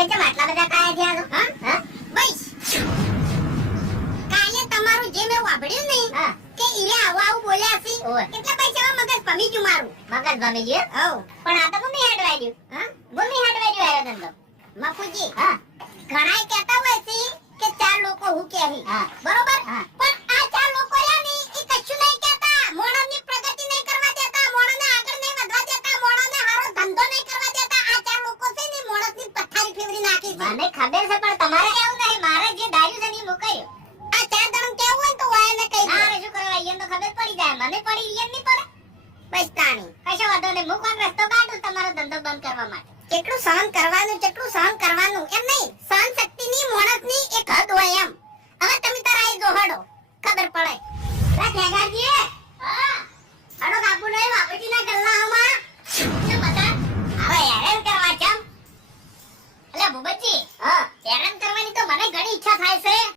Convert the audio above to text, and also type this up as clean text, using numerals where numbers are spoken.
એટલે કેમ આટલા બધા કાયા થયા છો? હા બસ કાલે તમારું જે મેં વાપર્યું ને હા કે ઈરે આવું બોલ્યા છે ઓય. એટલે પછી હવે મગજ ભમી ગયું મારું. મગજ ભમી ગયું હવ પણ આ તો ગમે હાડવાડ્યું હા ગમે હાડવાડ્યું આયો ધંધો મફુજી હા ઘણાય કહેતા હોય છે કે ચાર લોકો હું કહે હા. બરોબર હા. પણ આ ચાર લોકો રહ્યા ને એ કશું નહીં કહેતા મોણસની પ્રગતિ નહીં કરવા દેતા મોણસને આગળ નહીં વધવા દેતા મોણસને હારો ધંધો નહીં કરવા દેતા આ ચાર લોકો છે ને મોણસની પથારી ફેરવી નાખી છે મને ખબર છે પણ તમારે કેવું નહીં મારે જે ધાર્યું છે ને એ મુકાયો આ ચાર દરમ કેવું હોય ને તો વાયને કહી દે મારે શું કરવા અહીંયા તો ખબર પડી જાય મને પડી અહીંયા નહીં પડે બસ તાણી કશો વાંધો નહીં હું કોણ રસ્તો કાઢું તમારો ધંધો બંધ કરવા માટે કેટલું સહન કરવાનું કેટલું સહન કરવાનું